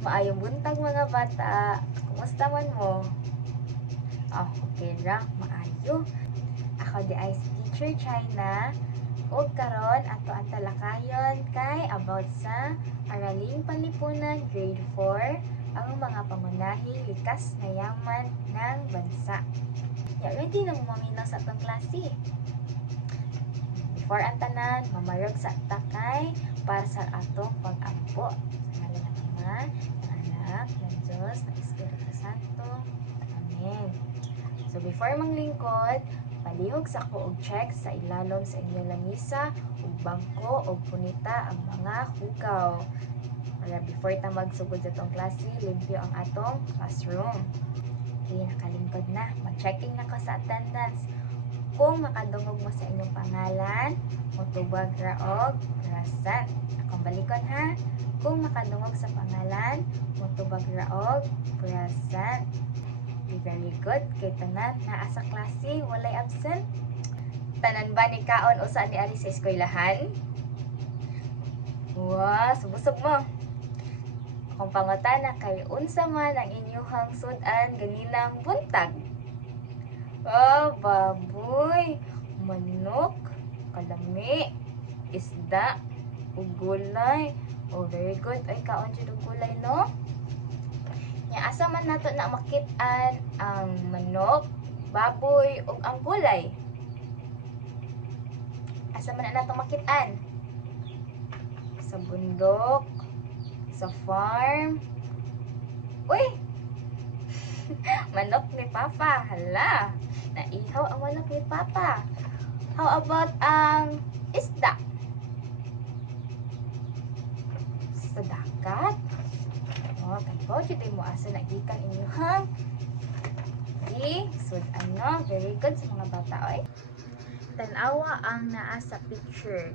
Maayong buntag mga bata. Kumusta man mo? Okay ra, maayo. Ako di ay si Teacher China. Ug karon ato ang talakayon kay about sa Araling Panlipunan Grade 4, ang mga pangunahing likas na yaman ng bansa. Ya, ready na mo maminaw sa atong klase. Before ang tanan, mamarog sa takay para sa atong pag-ampo. Sa ngalan ng Ama, ng Anak, ng Diyos, ng Espiritu Santo. Amen. So before manglingkod, palihog sa ko og check sa ilalom sa inyong lamisa, ug bangko ug punita ang mga hugaw. Para before ta magsugod sa tong klase, limpyo ang atong classroom. Okay, nakalingkod na. Mag-checking na ko sa attendance. Kung makadungog mo sa inyong pangalan, mutubag ra og present. Akong balikon ha. Kung makadungog sa pangalan, mutubag ra og present. Very good. Kay tanan naa sa klase, walay absent. Tanan ba ni kaon usa ni ari sa eskwelahan? Wow, subusog mo. Akong pangutana kay unsa man ang inyong sudan ganilang buntag? Oh, baboy, manok, kalami, isda, ug gulay. Oh, very good. Ay, kaon jud og gulay, no? Nya asa man nato na makit-an ang manok, baboy, ug ang gulay? Asa man na nato makit-an? Sa bundok, sa farm. Uy! Manok ni Papa. Hala! Naihaw ang manok ni Papa. How about ang isda? Sa dagat? Oh, tayo, dito mo asa nagikan inyong sud ano, very good sa mga bata, oy. Tanawa ang naa sa picture.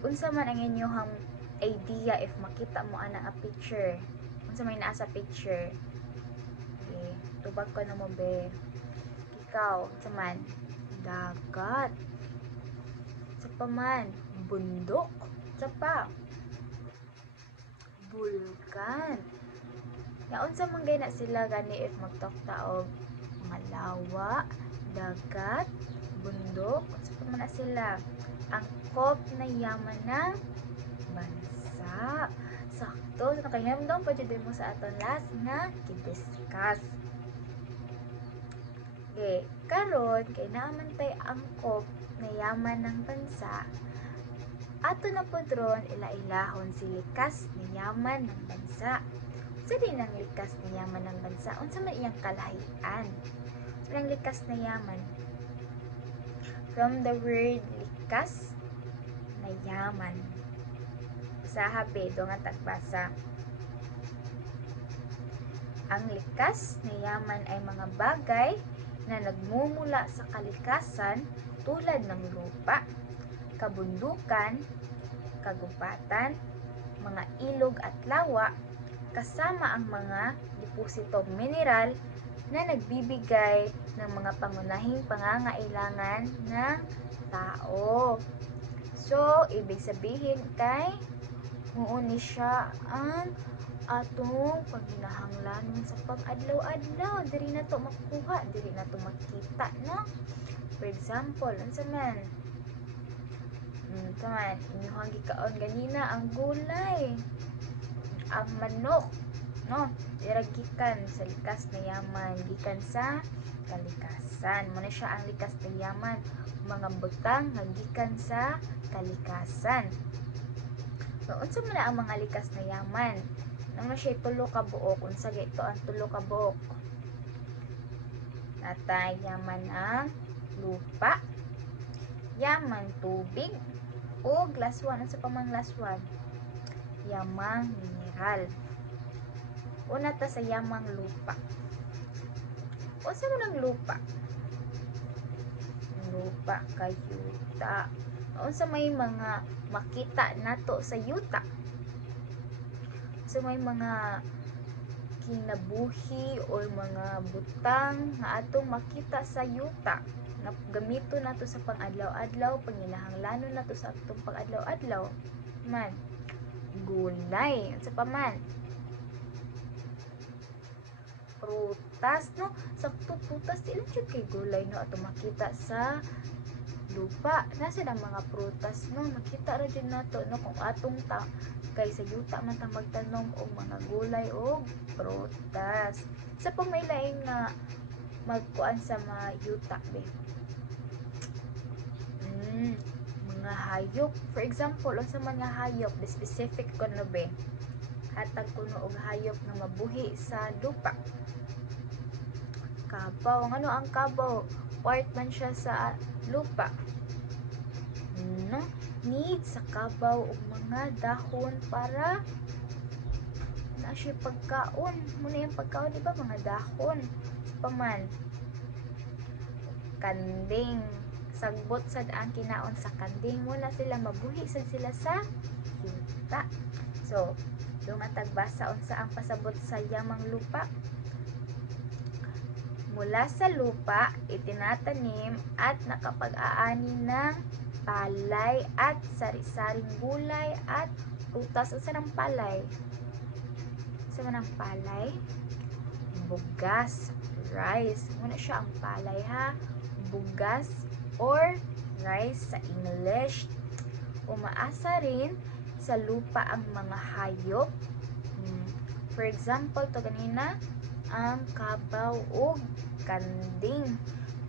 Unsa man ang inyong idea if makita mo ana a picture? Unsa may naa sa picture? Okay, tubag ko na mo be. Ikaw, unsa man? Dagat. Sa pa man, bundok. Sa pa, bulkan. Ya unsa man gay na sila gani if magtalk og mga lawa, dagat, bundok, unsa pa man na sila? Angkop na yaman ng bansa. Sakto, so nakahinamdom pa jud mo sa aton last nga gidiscuss. Okay, karon kay naaman tay angkop na yaman ng bansa. Ato na po ron ila-ilahon si likas na yaman ng bansa. Sa din ang likas na yaman ng bansa, unsa man iyang kalahian? So, ang likas na yaman, from the word likas na yaman. Sa habedo nga tagbasa. Ang likas na yaman ay mga bagay na nagmumula sa kalikasan tulad ng lupa, kabundukan, kagubatan, mga ilog at lawa, kasama ang mga depositong mineral na nagbibigay ng mga pangunahing pangangailangan ng tao. So, ibig sabihin kay muuni siya ang atong paghinahanglan sa pag-adlaw-adlaw. Diri na to makuha, diri na to makita, no? For example, unsa man? Inyong gikaon ganina ang gulay, ang manok, no? Gikan sa likas na yaman, gikan sa kalikasan. Muna siya ang likas na yaman, mga butang nga gikan sa kalikasan. So, unsa man na ang mga likas na yaman? Nang siya tulo ka buok, unsa gito ang tulo ka buok? Natay yaman ang lupa, yaman tubig, o last one, unsa pa man last one? Yamang mineral. Una ta sa yamang lupa. Unsa man ang lupa? Lupa kay yuta. Unsa may mga makita nato sa yuta? So may mga kinabuhi or mga butang nga atong makita sa yuta na gamito nato sa pang-adlaw-adlaw, panginahanglanon nato sa atong pang-adlaw-adlaw man, gulay, unsa pa man? prutas no, sakto prutas ilan jud kay gulay no ato makita sa lupa. Nasa ang mga prutas no, makita ra jud nato no kung atong kay sa yuta man ta magtanom og mga gulay o prutas. Sa pang may lain nga magkuan sa mga yuta be. Mga hayop. For example, unsa man nga hayop, the specific ko no be. Hatag kuno og hayop nga mabuhi sa lupa. Kabaw. Ano ang kabaw? Part man siya sa lupa. No? Need sa kabaw og mga dahon para na siya pagkaon. Muna yung pagkaon, di ba? Mga dahon. Paman. Kanding. Sagbot sad ang kinaon sa kanding. Muna sila mabuhi sad sila sa yuta. So, lungatag-basa unsa ang pasabot sa yamang lupa. Mula sa lupa, itinatanim at nakapag-aani ng palay at sari-saring gulay at prutas. Unsa ng palay? Unsa man ang palay? Bugas, rice. Muna siya ang palay ha. Bugas or rice sa English. Umaasa rin sa lupa ang mga hayop. For example, to ganina, ang kabaw o kanding.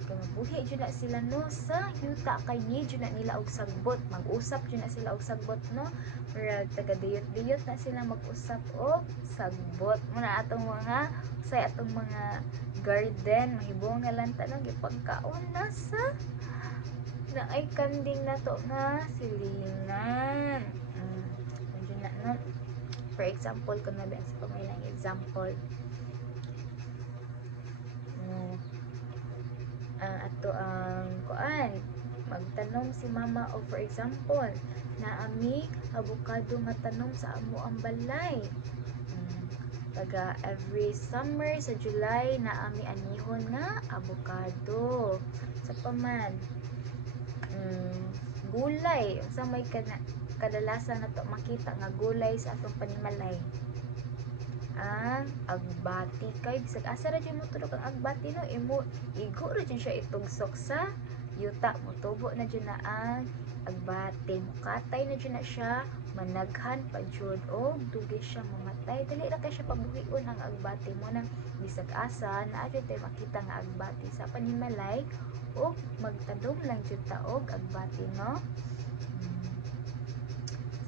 Kaya mabuhi dyan na sila no sa yuta kay ni dyan na nila og sagbot. Mag-usap dyan na sila og sagbot no. Pero taga-diyot-diyot na sila mag-usap og sagbot. Muna atong mga say atong mga garden mahibong nga lanta no gipagkaon na sa na ay kanding na to nga silingan. Na, no? For example, kung nabiyan sa pamailang example, ato ang kuan magtanom si mama o for example naami avocado nga tanom sa amo ang balay. Taga every summer sa July naami anihon nga avocado sa paman. Gulay sa may kadalasan nato makita nga gulay sa atong panimalay ang agbati kay bisag asa ra jud mo tulog ang agbati no imo igo ra jud siya itugsok sa yuta mo tubo na jud na ang agbati mukatay na jud na siya managhan pa jud o dugi siya mamatay dili ra kay siya pabuhion ang agbati mo nang bisag asa naa jud tay makita nga agbati sa panimalay o magtadom lang jud ta og agbati no.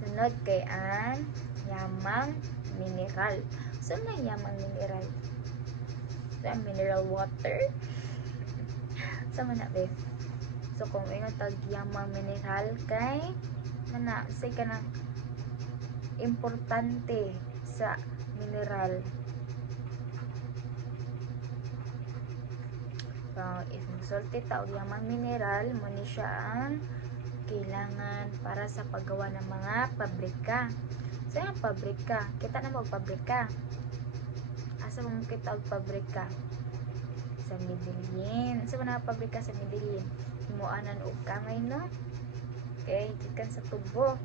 Sunod kay ang yamang mineral. So, na yamang mineral? So, ang mineral water. Sama na, be. So, kung ingon tag yamang mineral kay mana, say ka ng importante sa mineral. So, if magsulti ta og yamang mineral, muna siya ang kailangan para sa paggawa ng mga pabrika. So, yung pabrika, kita na magpabrika. Asa mo kita og pabrika? Sa Medellin. Asa mo na pabrika sa Medellin? Himuanan og kamay, no? Okay, gikan sa tubo.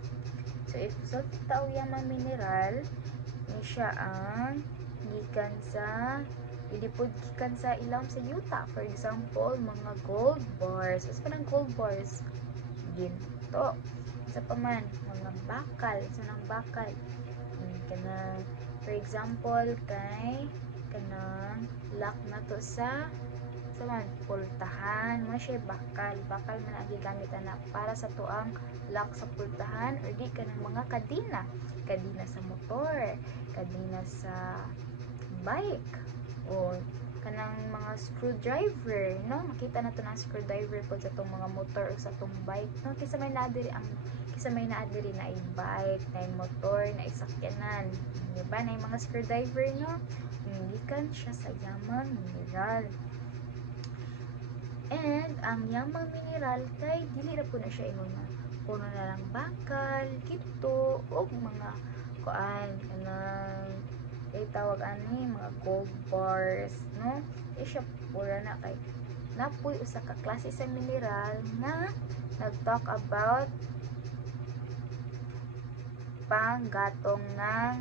So, if so, kita og yamang mineral, ni siya ang gikan sa idipod gikan sa ilawom sa yuta. For example, mga gold bars. Asa pa ng gold bars? Ginto. Sa paman, mga bakal. So, ng bakal. Kana, for example, kay kanang lock na to sa man, pultahan. Mga siya bakal. Bakal man ang gigamit na para sa tuang lock sa pultahan or di kanang mga kadina. Kadina sa motor. Kadina sa bike. O kanang mga screwdriver, no? Makita na to ng screwdriver po sa itong mga motor o sa itong bike, no? Kisa may naadiri na i-bike, na motor, na isakyanan. Diba? Na yung mga screwdriver, no? Gikan siya sa yamang mineral. And, ang yamang mineral, kay dili na po na siya ingon na puno na lang bakal, gito, o mga kuan, kanang kay tawag ani mga gold bars no siya pura na kay napoy usa ka klase sa mineral na nag-talk about panggatong ng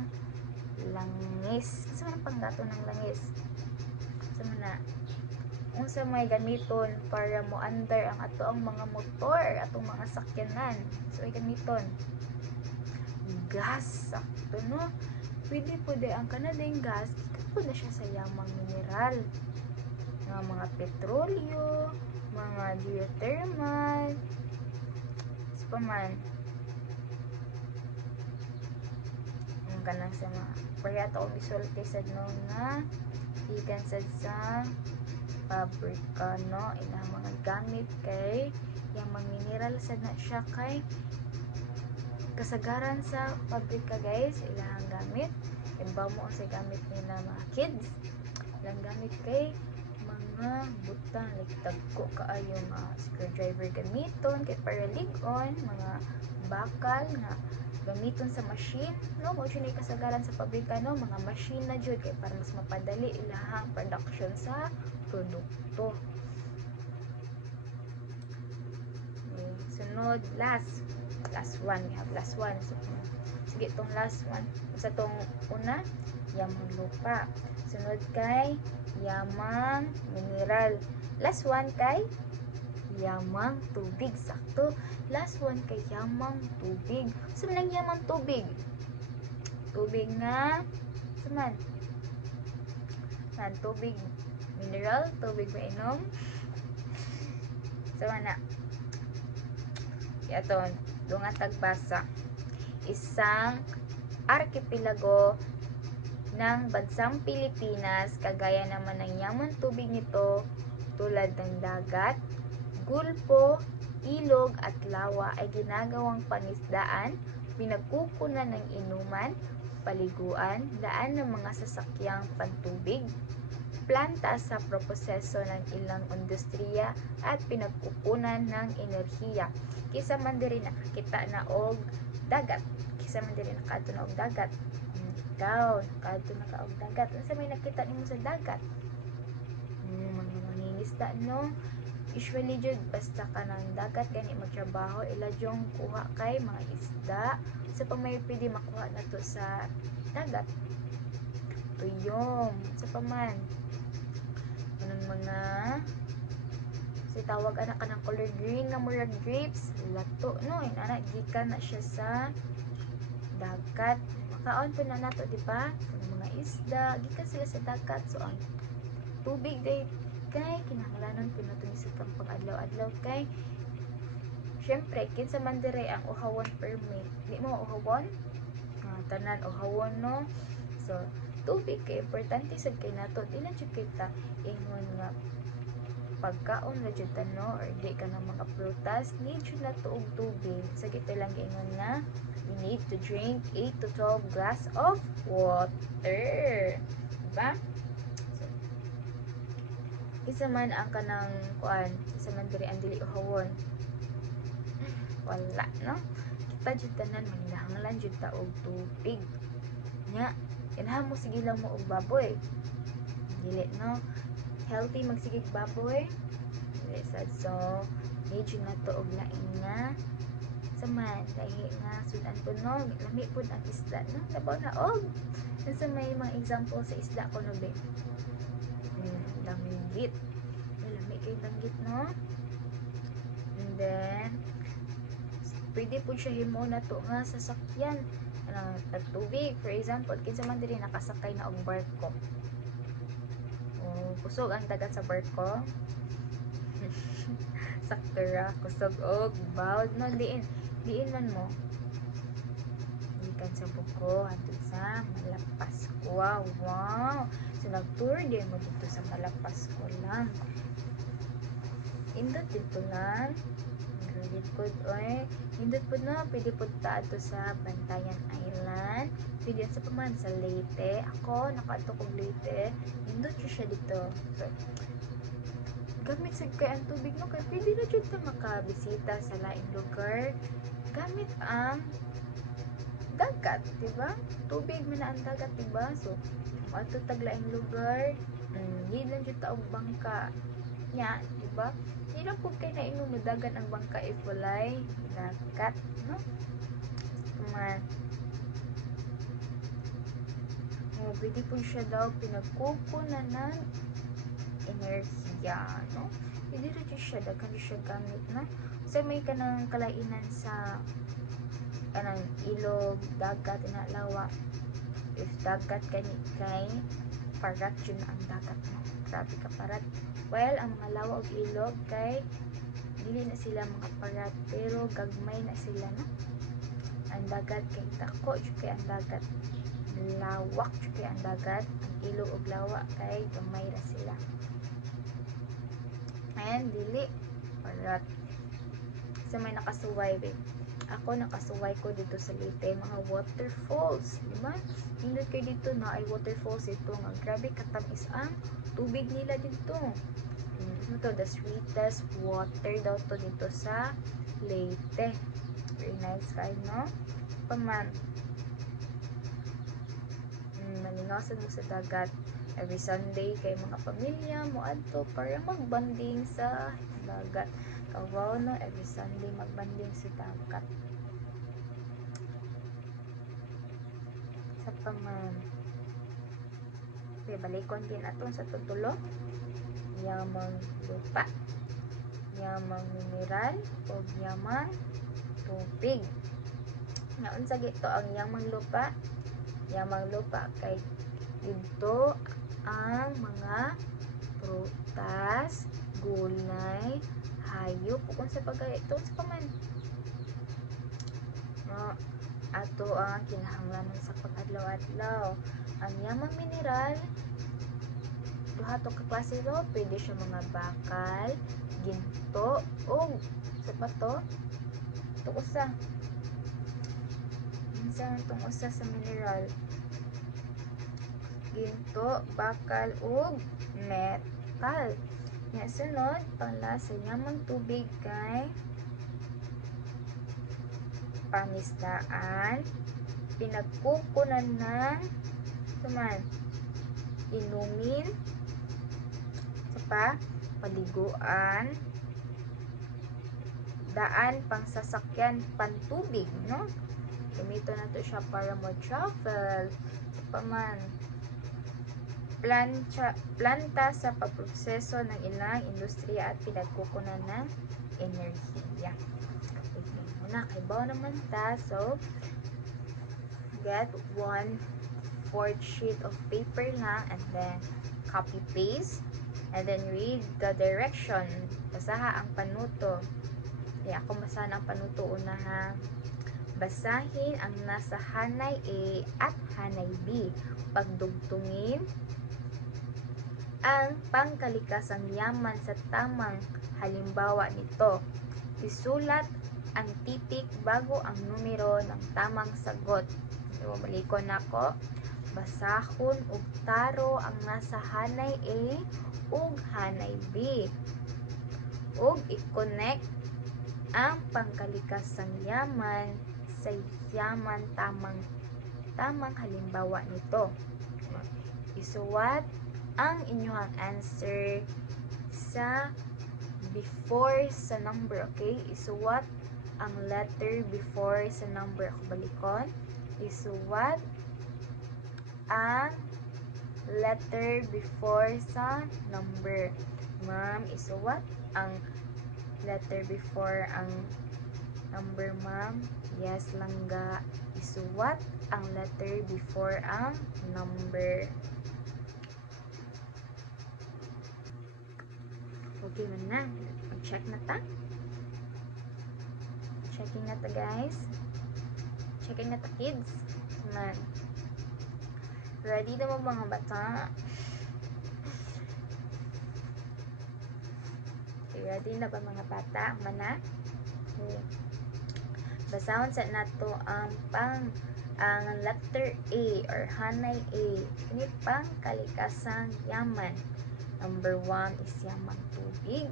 langis. Sa man panggatong ng langis? Sa mana, unsa may gamiton para mo andar ang ato ang mga motor, atong mga sakyanan. So ay gamiton gas, sakto no. Pwede po ang kanadeng gas, po na siya sa yamang mineral, mga petrolyo, mga geothermal, sa paman ang kanang sa mga pareha akong isulti sad no nga ikan sad sa pabrika no, ilang mga gamit kay yung mga mineral sad na siya kay kasagaran sa pabrika guys. Ilang gamit imbaw mo sa gamit nila mga kids, ilang gamit kay mga butang like tagko kaayo mga screwdriver gamiton kay para ligon, mga bakal nga gamiton sa machine no, mo siya kasagaran sa pabrika no, mga machine na jud kay para mas mapadali ilahang production sa produkto. Okay, sunod last one, we have last one. So, sige itong last one sa tong una yamang lupa, sunod kay yamang mineral, last one kay yamang tubig. Sakto, last one kay yamang tubig. So nang yamang tubig, tubig nga saman tubig mineral, tubig mainom. So na yaton dunga tagbasa, isang arkipelago ng bansang Pilipinas, kagaya naman ng yamang tubig nito tulad ng dagat, gulpo, ilog at lawa ay ginagawang pangisdaan, pinagkukunan ng inuman, paliguan, daan ng mga sasakyang pantubig, planta sa proseso ng ilang industriya at pinagkukunan ng enerhiya. Kisa man diri nakakita na og dagat, kisa man diri nakadto na og dagat. Ikaw, nakadto na ka og dagat. Unsa may nakita nimo sa dagat? Mga mangingisda no. Usually jud basta ka ng dagat gani magtrabaho, ila jong kuha kay mga isda. Sa pa may pwede makuha na to sa dagat. Tuyom, sa paman. Anong mga si tawag anak ka ng color green nga murag grapes, lato no, inana gikan na siya sa dagat. Makaon po na nato di ba? Mga isda gikan sila sa dagat. So ang tubig day kay kinahanglanon po nato ni sa pag-adlaw-adlaw kay syempre kinsa man dire ang uhawon permit. Di mo uhawon? Tanan uhawon no. So tubig kay importante sad kay nato. Di na jud kita ingon nga pagkaon na jud no or di ka ng mga prutas, need jud na to og tubig. Sa gito lang ingon nga we need to drink 8 to 12 glass of water. Diba? So, isa man ang kanang kuan, isa man diri ang dili uhawon. Wala no. Kita jud tanan manginahanglan jud ta og tubig. Nya, inahan mo sige lang mo og baboy. Dili no. Healthy magsigig baboy. Dili sad. So, medyo na to og lain nga saman dahil nga sudan po no, lami po ang isda no, labaw na og sa may mga example sa isda ko no be langgit, lami kay langgit no, and then pwede po siya himo na to nga sasakyan at tubig. For example, kinsa man diri nakasakay na og barko, kusog ang dagat sa barko sakto ra kusog og bawd no, diin man mo ikan sa buko hangtod sa Malapasko. Wow, so nag-tour din mo dito sa Malapasko lang, indot dito lang good oy, indot po no, pwede po ta ato sa Bantayan Island, pwede sa paman sa Leyte. Ako nakaadto kog Leyte, indot siya dito. So gamit sa kay ang tubig no, kay pwede na jud ta makabisita sa laing lugar gamit ang dagat, diba? Tubig man na ang dagat, diba? So ato tag laing lugar, di lang jud ta og bangka nya, diba? Di lang po kay naingon madagan ang bangka if walay dagat, no? Man pwede po siya daw pinagkukunan ng enerhiya, no? Hindi rin siya daghan siya gamit na sa may kanang kalainan sa kanang ilog, dagat na lawa. If dagat kani kay parat yun ang dagat mo. Grabe ka parat. Well, ang mga lawa og ilog kay dili na sila mga parat pero gagmay na sila no. Ang dagat kay dako jud kay ang dagat. Lawak jud kay ang dagat. Ang ilog og lawa kay gamay ra sila. And dili parat. Sa may nakasuway babe. Ako nakasuway ko dito sa Leyte, mga waterfalls, di ba? Hindot kayo dito na ay waterfalls ito nga grabe katamis ang tubig nila dito. Ito the sweetest water daw to dito sa Leyte. Very nice kayo, no? Paman. Malinasan mo sa dagat every Sunday kay mga pamilya mo adto para magbanding sa dagat. Kawaw no, every Sunday magbanding sa dagat. Sa paman. Okay, balikon din aton sa tutulo. Yamang lupa. Yamang mineral o yamang tubig. Ngaon sa gito ang yamang lupa. Yamang lupa kay dito ang mga prutas, gulay, hayop kung sa pagay ito sa paman. No, ato ang kinahanglanon sa pag-adlaw-adlaw. Ang yamang mineral, duha to ka klase ro, pwede siya mga bakal, ginto, o sa pato, ito usa. Minsan itong usa sa mineral, ginto, bakal, o metal. Nga sunod, pala sa yamang tubig kay pangisdaan, pinagkukunan ng tuman, inumin, sa pa, paliguan, daan, pangsasakyan, pantubig, no? Gamito na to siya para mo-travel, sa paman, planta sa pagproseso ng ilang industriya at pinagkukunan ng enerhiya. Muna, kaibaw naman ta. So, get 1/4 sheet of paper lang and then copy paste and then read the direction. Basaha ang panuto. Kaya ako basahan ang panuto una ha. Basahin ang nasa hanay A at hanay B. Pagdugtungin ang pangkalikasang yaman sa tamang halimbawa nito. Isulat ang titik bago ang numero ng tamang sagot. So, malikon nako. Basahon og taro ang nasa hanay A ug hanay B. Ug i-connect ang pangkalikasang yaman sa yaman tamang halimbawa nito. Isuwat ang inyong answer sa before sa number, okay? Isuwat ang letter before sa number. Ako balikon. Isuwat ang letter before sa number. Ma'am, isuwat ang letter before ang number, ma'am. Yes, langga. Isuwat ang letter before ang number. Okay man na. Mag-check na ta. Checking na ta, guys. Checking na ta, kids. Man. Ready na mo mga bata? Okay, ready na ba mga bata? Mana? Okay. Basahon sa nato ang letter A or hanay A. Ini pang kalikasang yaman. Number 1 is yamang tubig.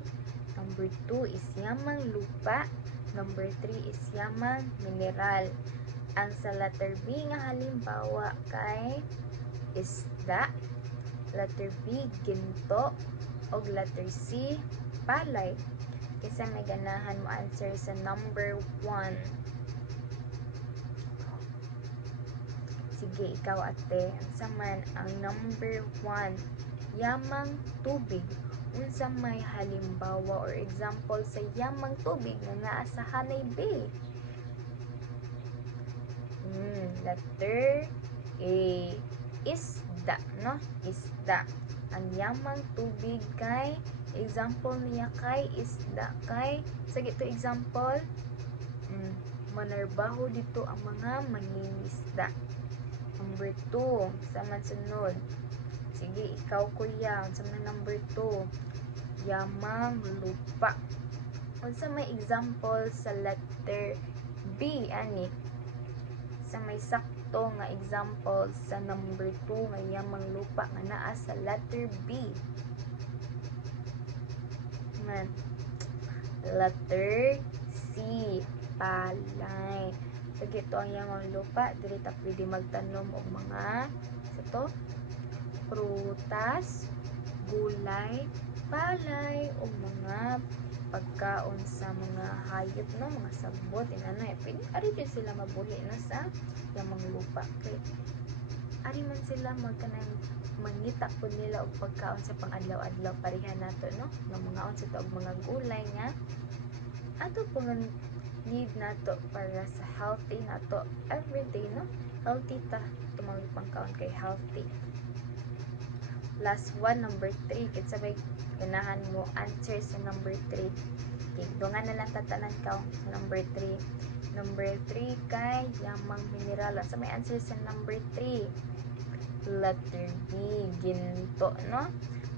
Number 2 is yamang lupa. Number 3 is yamang mineral. Ang sa letter B nga halimbawa kay isda. Letter B, ginto. O letter C, palay. Kasi may ganahan mo answer sa number 1. Sige, ikaw ate. Sa man, ang number 1 Yamang tubig. Unsa may halimbawa or example sa yamang tubig nga naa sa Hanay Bay? Letter A. Isda, no? Isda. Ang yamang tubig kay example niya kay isda kay sa gito example manarbaho dito ang mga mangingisda. Number 2, sa sunod. Sige, ikaw kuya, unsa man number 2? Yamang lupa. Unsa may example sa letter B ani? Sa may sakto nga example sa number 2 nga yamang lupa nga naa sa letter B. Man. Letter C, palay. So gito ang yamang lupa, dili ta pwede magtanom og mga sa to prutas, gulay, palay o mga pagkaon sa mga hayop, no, mga sagbot ano pwede ari jud sila mabuhi na sa yamang lupa kay ari man sila magkanang mangita po nila og pagkaon sa pang-adlaw-adlaw pareha nato, no, nga mga on sa og mga gulay nga ato pong need nato para sa healthy nato everyday, no, healthy ta tumang pangkaon kay healthy. Last one, number 3. Kitsa may ganahan mo answer sa number 3. Okay, dungan na lang tatanan ka number 3. Number 3 kay yamang mineral. Sa may answer sa number 3? Letter B, ginto, no?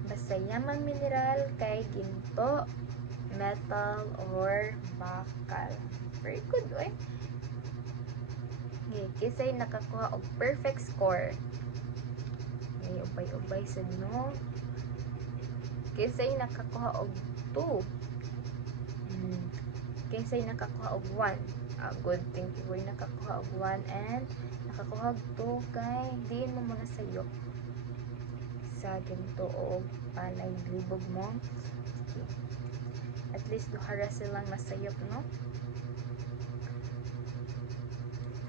Basta yamang mineral kay ginto, metal, or bakal. Very good, oy. Okay, kisay nakakuha og perfect score. Ubay-ubay sa no. Kisay nakakuha og 2. Kisay nakakuha og 1. Good thing you nakakuha og 1 and nakakuha og 2 kay diin mo muna sayo sa ginto og palay libog mo. Okay. At least duhara silang masayop, no?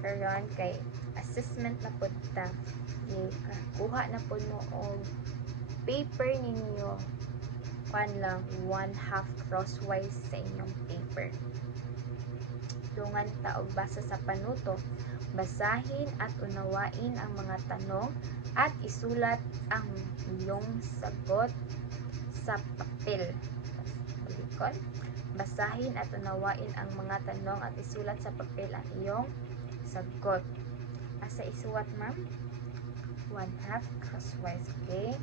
Karon kay assessment na pud ta. Kuha na po mo og paper ninyo pan lang 1/2 crosswise sa inyong paper. Dungan ta og basa sa panuto. Basahin at unawain ang mga tanong at isulat ang iyong sagot sa papel. Balikon. Basahin at unawain ang mga tanong at isulat sa papel ang iyong sagot. Asa isuwat, ma'am? 1/2 crosswise, okay?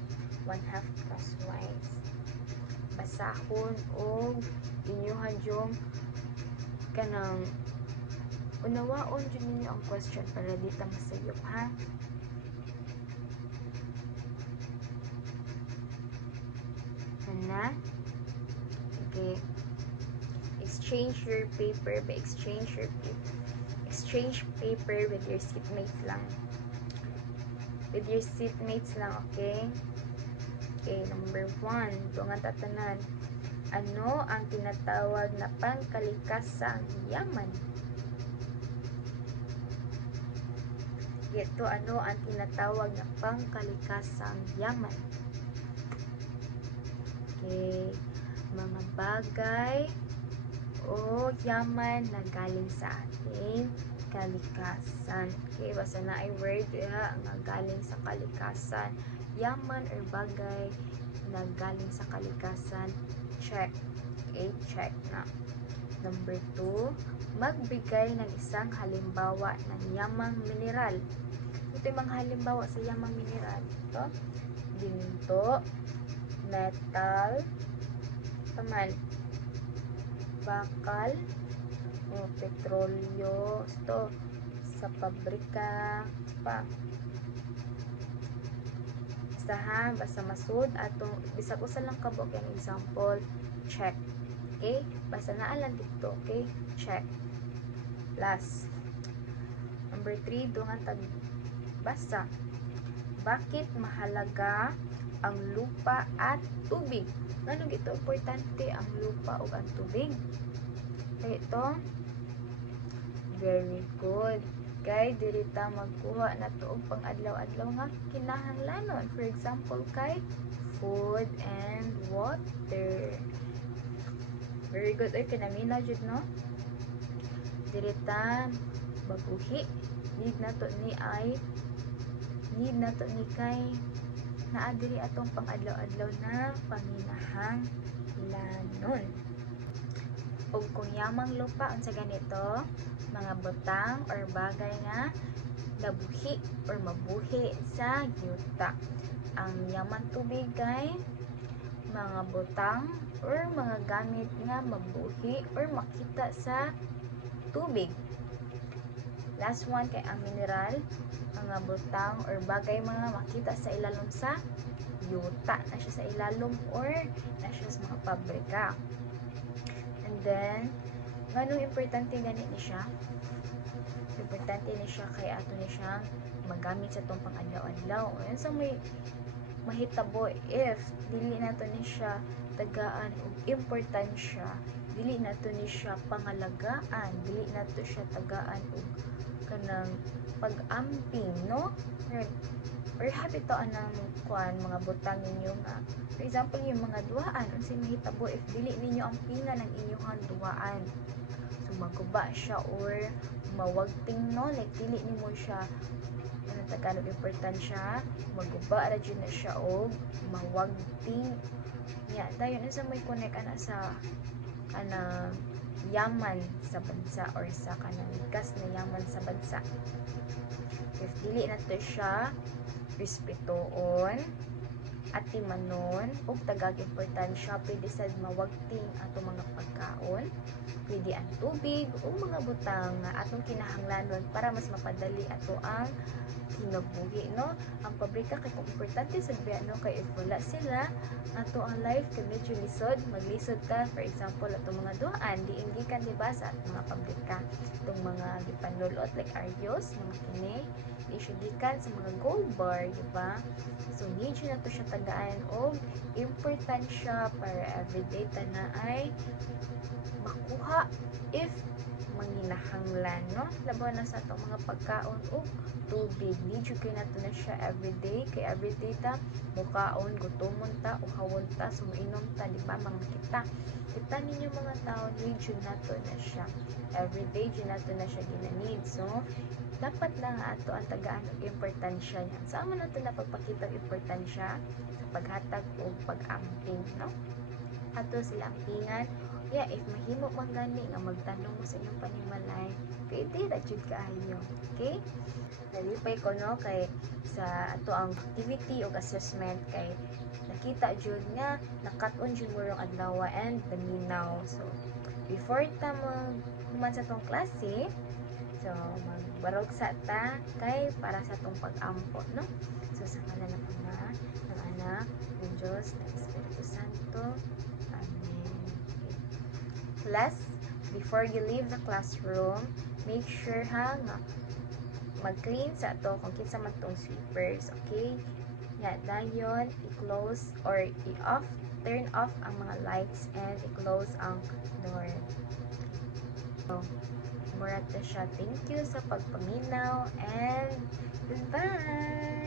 1/2 crosswise. Basahon o inyuhan yung kanang unawaon dyan ninyo ang question para di ta masayop, ha? Na? Okay. Exchange your paper by exchange paper with your seatmates lang. With your seatmates lang, okay? Okay, number 1. Dungan tatanan. Ano ang tinatawag na pangkalikasang yaman? Ito, ano ang tinatawag na pangkalikasang yaman? Okay, mga bagay o yaman na galing sa ating kalikasan. Okay, basta na ay word nga galing sa kalikasan. Yaman or bagay na galing sa kalikasan. Check. Okay, check na. Number 2, magbigay ng isang halimbawa ng yamang mineral. Ito yung mga halimbawa sa yamang mineral. Ito, ginto, metal, paman, bakal, o petrolyo, ito, sa pabrika, pa. Basta masud atong bisag usa lang kabok ang example, check. Okay? Basta naalan dito, okay? Check. Last. Number 3, dungan tag basa. Bakit mahalaga ang lupa at tubig? Ngano gito importante ang lupa ug ang tubig? Kaya ito, very good. kay diri ta magkuha na to og pang-adlaw-adlaw nga kinahanglanon. For example kay food and water. Very good. Oy, kinamina jud no. Diri ta babuhi. Need na to ni kay naa diri atong pang-adlaw-adlaw na paminahanglanon. Ug kung yamang lupa unsa ganito, mga butang or bagay nga nabuhi or mabuhi sa yuta. Ang yaman tubig kay mga butang or mga gamit nga mabuhi or makita sa tubig. Last one kay ang mineral, mga butang or bagay mga makita sa ilalom sa yuta, na siya sa ilalom or na siya sa mga pabrika. And then nganong importante gani ni siya? Importante ni siya kay ato ni siyang magamit sa tong pang-adlaw-adlaw. Ayan sa may mahitabo if dili nato ni siya tagaan og importansya, dili nato ni siya pangalagaan, dili nato siya tagaan og kanang pag-amping, no? Or happy to anang kuan mga butang ninyo nga. For example, yung mga duaan, unsay mahitabo if dili ninyo ang pina ng inyong duaan. So maguba siya or mawagting, no? Like dili nimo siya ano tagalog importansya, maguba ra jud na siya og mawagting. Ya, dayon sa may connect ana sa kanang yaman sa bansa or sa kanang likas na yaman sa bansa. If dili nato siya respetoon, atimanon, ug tagag importansya, pwede sad mawagting ato mga pagkaon, pwede ang tubig o mga butang nga atong kinahanglanon para mas mapadali ato ang kinabuhi, no? Ang pabrika kay kung importante sa biyano kay if wala sila, ato ang life kay medyo lisod, maglisod ta. For example, ato mga duaan, diinggikan diba sa mga pabrika, itong mga gipanulot like Arios, mga kini, isyugikan sa mga gold bar, diba? So, medyo na to siya tagaan o importansya para everyday ta na ay makuha if manginahanglan, no? Labaw na sa itong mga pagkaon o tubig. Medyo kayo na to na siya everyday. Kay everyday ta, mukaon, gutomon ta, uhawon ta, sumuinom ta, diba? Mga kita ninyo mga tao, medyo na to na siya. Everyday, dyan na to na siya ginanid. So, dapat lang ato ang tagaan og importansya niya. Saan man nato na pagpakita og importansya sa paghatag o pag-amping, no? Ato sila ampingan. Yeah, if mahimo man gani nga magtanong mo sa inyong panimalay, pwede ra jud kaayo. Okay? Nalipay ko no kay sa ato ang activity o assessment kay nakita jud nga nakat-on jud mo rong adlaw and daminaw. So, before ta man sa tong klase, so magbarog sa ta kay para sa tong pag-ampo, no? So sa ngalan ng Ama, ng Anak, ng Diyos, ng Espiritu Santo. Amen. Last, before you leave the classroom, make sure ha nga mag-clean sa ato kung kinsa man tong sweepers, okay? Ya, dayon i-close or i-off, turn off ang mga lights and i-close ang door. So, mura ta siya. Thank you sa pagpaminaw and goodbye!